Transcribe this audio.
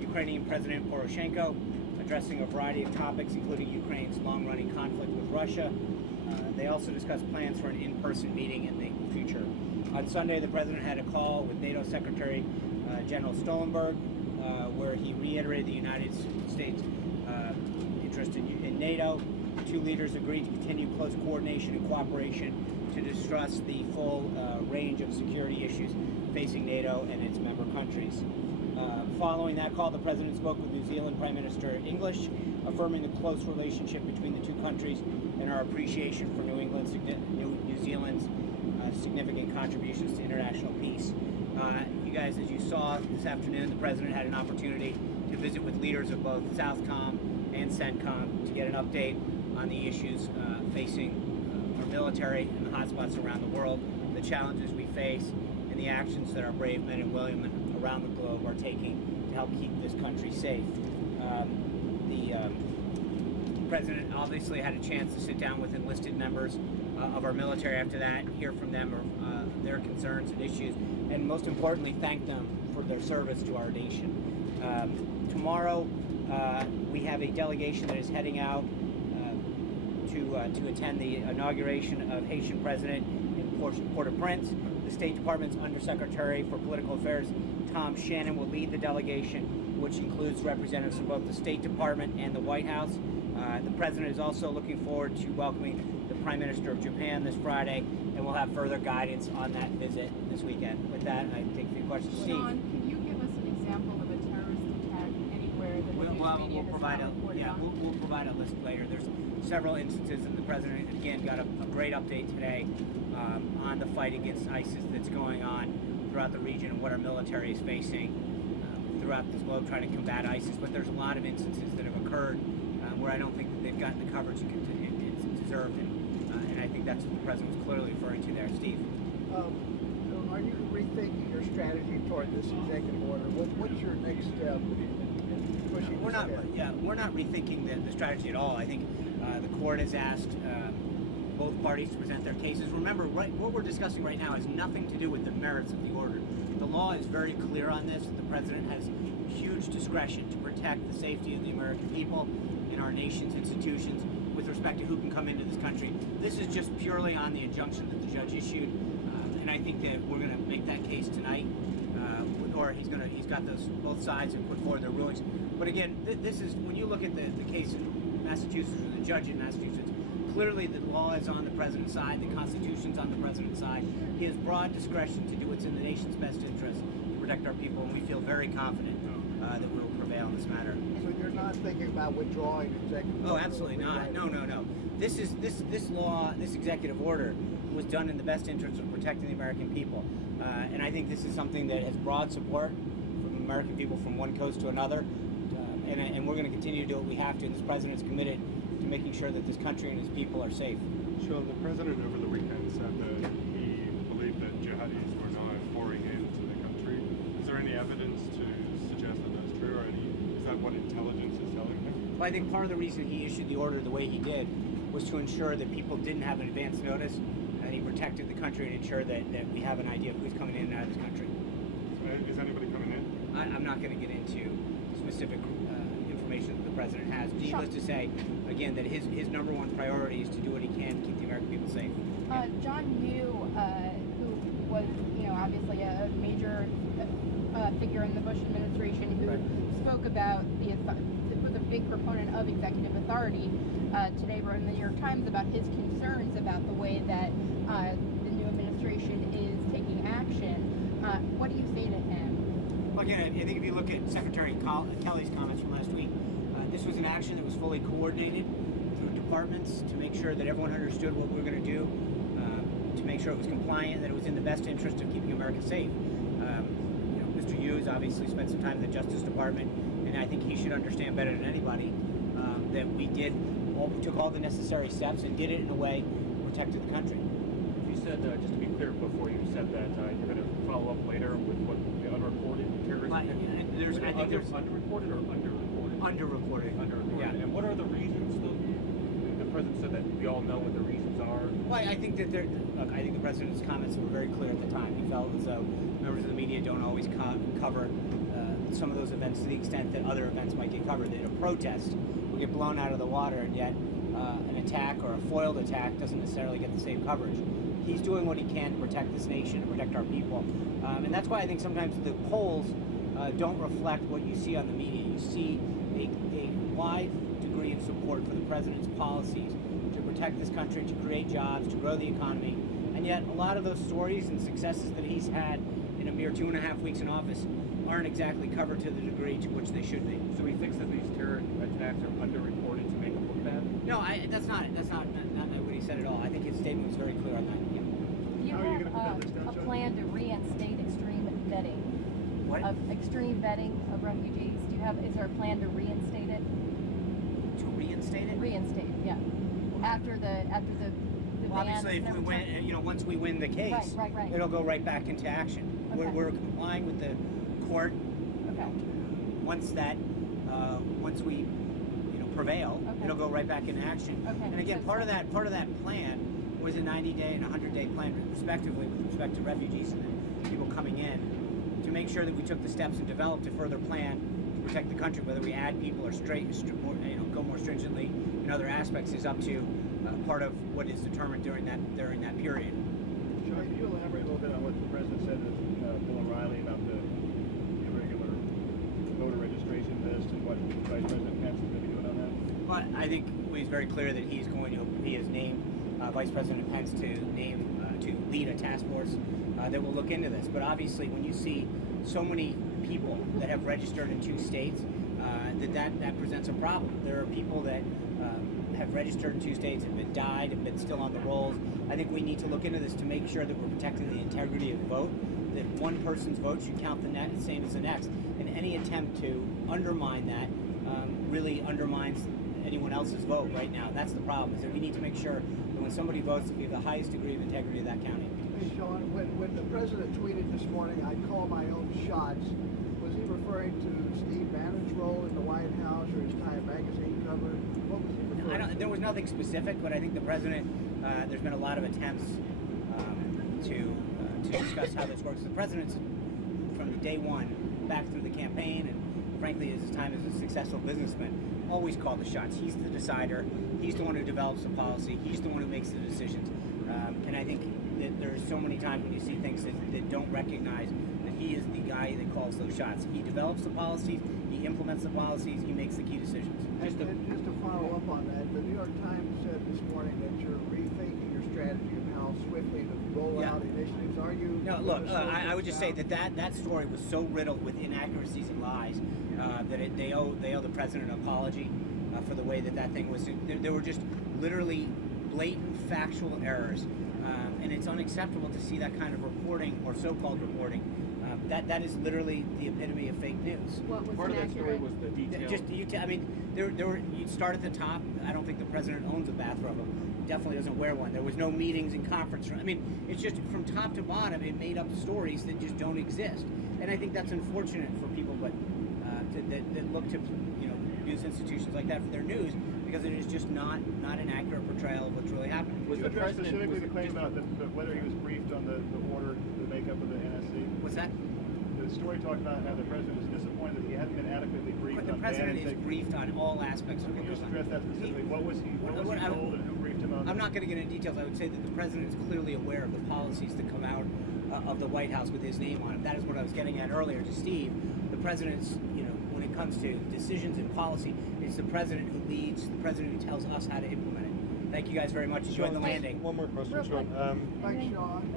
Ukrainian President Poroshenko, addressing a variety of topics, including Ukraine's long-running conflict with Russia. They also discussed plans for an in-person meeting in the future. On Sunday, the president had a call with NATO Secretary General Stoltenberg, where he reiterated the United States' interest in NATO. The two leaders agreed to continue close coordination and cooperation to discuss the full range of security issues facing NATO and its member countries. Following that call, the president spoke with New Zealand Prime Minister English, affirming the close relationship between the two countries and our appreciation for New Zealand's significant contributions to international peace. You guys, as you saw this afternoon, the president had an opportunity to visit with leaders of both Southcom and CENTCOM to get an update on the issues facing our military and the hotspots around the world, the challenges we face, and the actions that our brave men and women around the globe are taking to help keep this country safe. The president obviously had a chance to sit down with enlisted members of our military after that, hear from them their concerns and issues, and most importantly, thank them for their service to our nation. Tomorrow, we have a delegation that is heading out to attend the inauguration of Haitian President in Port-au-Prince. The State Department's Undersecretary for Political Affairs, Tom Shannon, will lead the delegation, which includes representatives from both the State Department and the White House. The president is also looking forward to welcoming the Prime Minister of Japan this Friday, and we'll have further guidance on that visit this weekend. With that, I take a few questions. Steve. John, can you give us an example of a terrorist attack anywhere that we'll provide a list later. There's several instances, and the president again got a great update today on the fight against ISIS that's going on throughout the region and what our military is facing throughout this globe trying to combat ISIS. But there's a lot of instances that have occurred where I don't think that they've gotten the coverage it's deserved, and I think that's what the president was clearly referring to there. Steve? Are you rethinking your strategy toward this executive order? What's your next step in pushing We're not rethinking the strategy at all. I think the court has asked both parties to present their cases. Remember, what we're discussing right now has nothing to do with the merits of the order. The law is very clear on this. The president has huge discretion to protect the safety of the American people and our nation's institutions with respect to who can come into this country. This is just purely on the injunction that the judge issued, and I think that we're going to make that case tonight, or he's got both sides and put forward their rulings. But again, this is, when you look at the case in Massachusetts, or the judge in Massachusetts, clearly the law is on the president's side, the Constitution's on the president's side. He has broad discretion to do what's in the nation's best interest to protect our people, and we feel very confident that we will prevail in this matter. So you're not thinking about withdrawing executive order? Oh, absolutely not. No. This law, this executive order, was done in the best interest of protecting the American people, and I think this is something that has broad support from American people from one coast to another, and we're going to continue to do what we have to. And this president's committed to making sure that this country and his people are safe. Sean, the president over the weekend said that he believed that jihadis were now pouring into the country. Is there any evidence to suggest that that's true, or is that what intelligence is telling him? Well, I think part of the reason he issued the order the way he did was to ensure that people didn't have an advance notice, and he protected the country and ensured that we have an idea of who's coming in and out of this country. Is anybody coming in? I'm not going to get into specific information that the president has. Needless to say, again, that his number one priority is to do what he can to keep the American people safe. John Yoo, who was, obviously a major figure in the Bush administration, who spoke about was a big proponent of executive authority, today wrote in the New York Times about his concerns about the way that the new administration is taking action. What do you say to him? Well, again, I think if you look at Secretary Kelly's comments from last week, this was an action that was fully coordinated through departments to make sure that everyone understood what we were going to do, to make sure it was compliant, that it was in the best interest of keeping America safe. Mr. Hughes obviously spent some time in the Justice Department, and I think he should understand better than anybody that we took all the necessary steps and did it in a way that protected the country. You said, just to be clear, before you said that you're going to follow up later with what the unreported terrorism. I think there's underreported or underreported? Underreported. Yeah. And what are the reasons? The president said that we all know what the reasons are. Well, I think that I think the president's comments were very clear at the time. He felt as though members of the media don't always cover some of those events to the extent that other events might get covered. That a protest will get blown out of the water, and yet an attack or a foiled attack doesn't necessarily get the same coverage. He's doing what he can to protect this nation, and protect our people, and that's why I think sometimes the polls don't reflect what you see on the media. You see a wide degree of support for the president's policies to protect this country, to create jobs, to grow the economy, and yet a lot of those stories and successes that he's had in a mere 2.5 weeks in office aren't exactly covered to the degree to which they should be. So he thinks that these terror attacks are underreported to make him look bad? No, that's not what he said at all. I think his statement was very clear on that. Yeah. Do you How are you have gonna put this down, a John? plan to reinstate extreme vetting? What? Of extreme vetting of refugees? Is there a plan to reinstate it? To reinstate it? Reinstate, yeah. After the Well, ban obviously, is if we never win, touched? once we win the case, Right. it'll go right back into action. Okay. We're complying with the court. Okay. Once we prevail, Okay. it'll go right back into action. Okay. And again, So- part of that plan was a 90-day and 100-day plan, respectively, with respect to refugees and the people coming in, to make sure that we took the steps and developed a further plan to protect the country. Whether we add people or go more stringently in other aspects is up to part of what is determined during that period. Sean, can you elaborate a little bit on what the president said to Bill O'Reilly about the irregular voter registration list and what Vice President Pence is going to be doing on that? But I think he's very clear that he has named Vice President Pence to lead a task force that will look into this. But obviously, when you see so many people that have registered in 2 states, that presents a problem. There are people that have registered in 2 states and been died and been still on the rolls. I think we need to look into this to make sure that we're protecting the integrity of the vote. That one person's vote should count the same as the next, and any attempt to undermine that really undermines anyone else's vote right now. That's the problem, is that we need to make sure that when somebody votes, we have the highest degree of integrity of that county. Hey, Sean, when the president tweeted this morning, I call my own shots, was he referring to Steve Bannon's role in the White House or his Time magazine cover? What was he referring to? There was nothing specific, but I think the president, there's been a lot of attempts to discuss how this works. The president's, from day one, back through the campaign, and frankly, his time as a successful businessman, always called the shots. He's the decider. He's the one who develops the policy. He's the one who makes the decisions. And I think that there's so many times when you see things that don't recognize that he is the guy that calls those shots. He develops the policies, he implements the policies, he makes the key decisions. And just to follow up on that, the New York Times said this morning that you're rethinking your strategy of how swiftly to roll out initiatives. Are you? No, look, I would just say that story was so riddled with inaccuracies and lies that they owe the president an apology for the way that thing was. There were just literally blatant factual errors, and it's unacceptable to see that kind of reporting or so-called reporting. That is literally the epitome of fake news. What was Part of that story inaccurate? was the detail. You'd start at the top. I don't think the president owns a bathrobe. He definitely doesn't wear one. There was no meetings in conference room. I mean, it's just from top to bottom, it made up stories that just don't exist. And I think that's unfortunate for people, but that look to news institutions like that for their news, because it is just not an accurate portrayal of what's really happening. Was the president specifically the claim about whether he was briefed on the order, the makeup of the NSC? What's that? The story talked about how the president was disappointed that he hadn't been adequately briefed But the on president is Bannon's. briefed on all aspects of Can what you goes just on. address that specifically? What was he told and who briefed him on? I'm not going to get into details. I would say that the president is clearly aware of the policies that come out of the White House with his name on it. That is what I was getting at earlier to Steve. The president's, when it comes to decisions and policy, it's the president who leads, the president who tells us how to implement it. Thank you guys very much. Enjoy the landing. One more question, Real Sean. quick. Thanks, Sean.